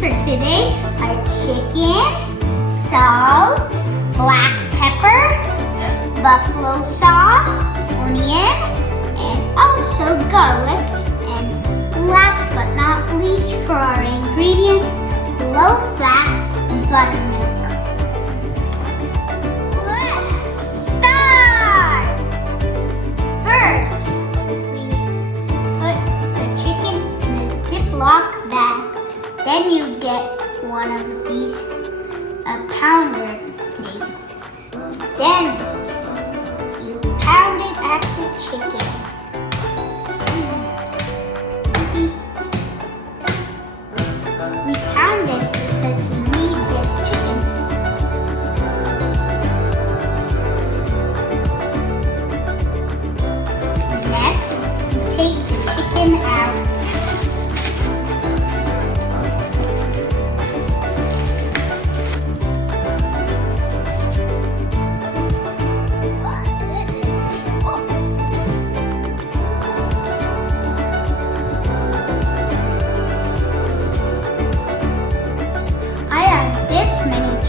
for today are chicken, salt, black pepper, buffalo sauce, onion, and also garlic. And last but not least for our ingredients, low-fat buttermilk. Let's start! First, we put the chicken in a Ziploc bag. Then you get one of these pounder things. Then you pound it at the chicken. We pound it because we need this chicken. Next, we take the chicken out.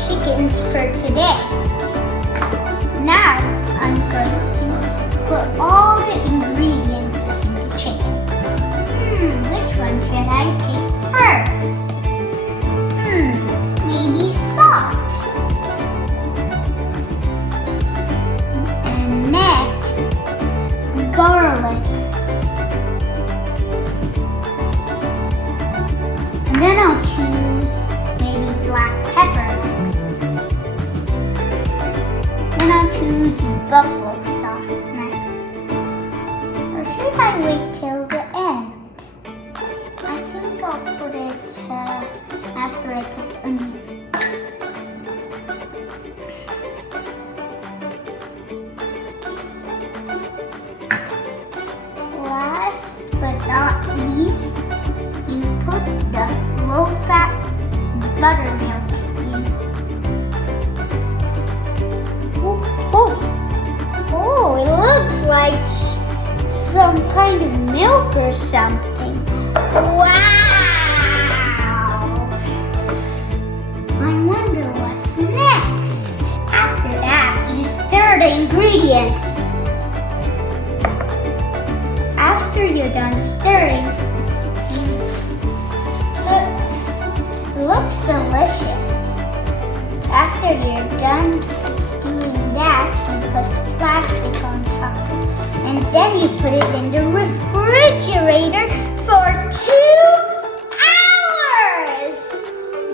Chickens for today. Now I'm going to put all the ingredients in the chicken. Which one should I pick first? Maybe salt. And next, garlic. And then I'll choose maybe black pepper. Then I'll choose buffalo sauce next. Or should I wait till the end? I think I'll put it after I put the onion. Last but not least, you put the low-fat buttermilk in. Oh, it looks like some kind of milk or something. Wow! I wonder what's next. After that, you stir the ingredients. After you're done stirring, it looks delicious. After you're done doing that, you put plastic on top. And then you put it in the refrigerator for 2 hours.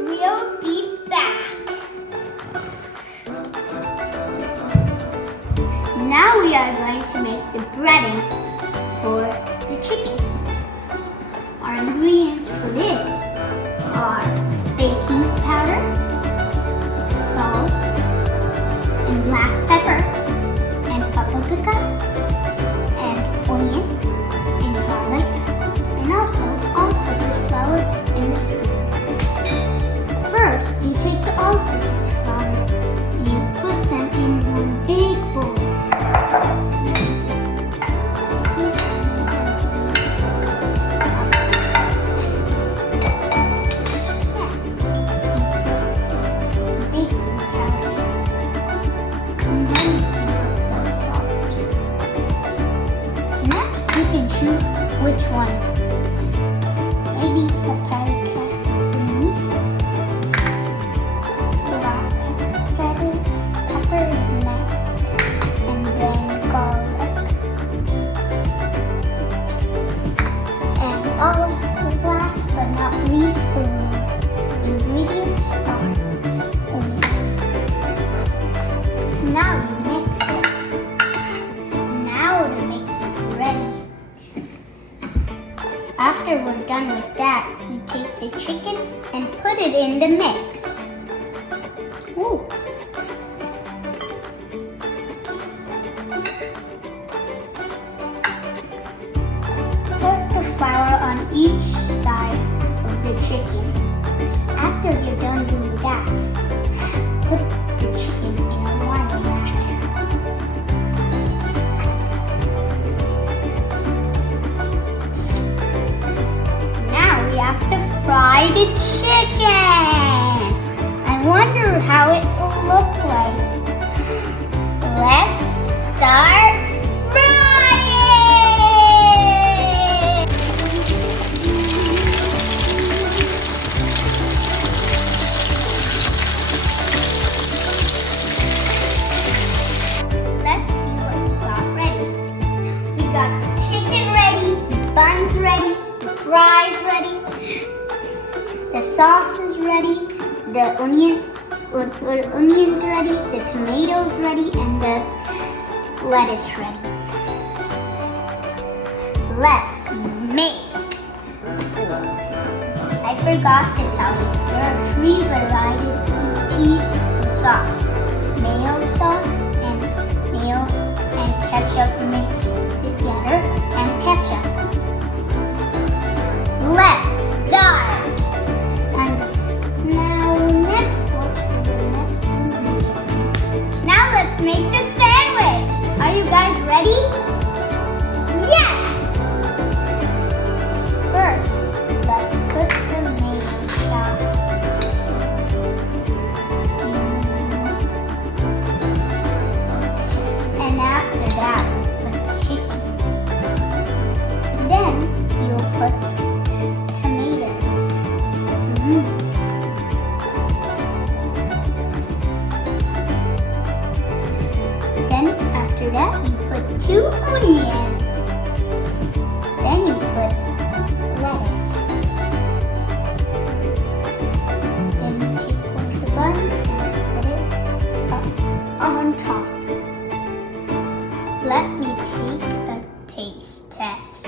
We'll be back. Now we are going to make the breading for the chicken. Our ingredients for this are baking powder, salt, and black pepper, and paprika, and onion, and garlic, and also all-purpose flour in the spoon. First, you take the all-purpose flour and you put them in one big bowl. Choose which one. Maybe paprika, black pepper is next, and then garlic. And also last but not least for ingredients are onions. Now you mix it. Now the mix is ready. After we're done with that, we take the chicken and put it in the mix. Ooh. Put the flour on each side of the chicken. After you're done doing that, put the chicken in a wine rack. Now we have to fry the chicken. I wonder how it will look like. Let's start frying. Let's see what we got ready. We got the chicken ready, the buns ready, the fries ready, the sauce is ready, the onions ready, the tomatoes ready, and the lettuce ready. Let's make. I forgot to tell you, there are 3 varieties of sauce. Mayo sauce and mayo and ketchup mixed together and ketchup. Let's start. And now next ingredient. Now let's make the sandwich. Are you guys ready? Yes! First, let's put the mayo sauce. And after that, put the chicken. Then you'll put tomatoes. Then after that, you put 2 onions. Then you put lettuce. Then you take one of the buns and put it up on top. Let me take a taste test.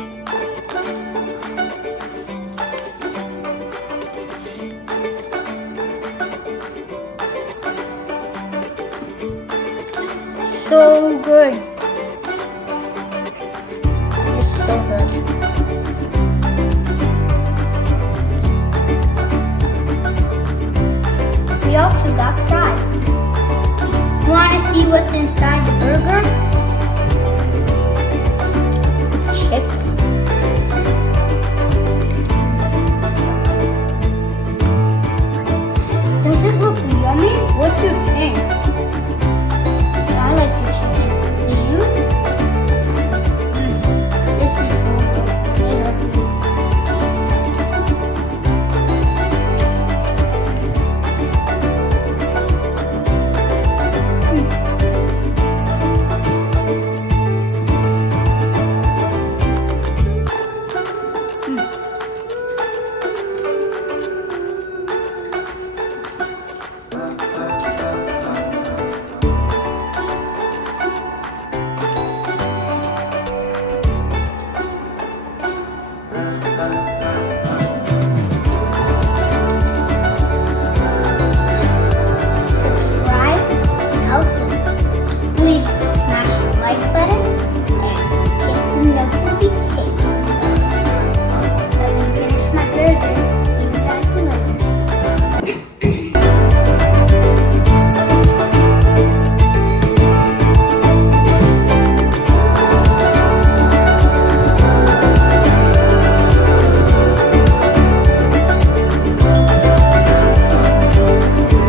So good.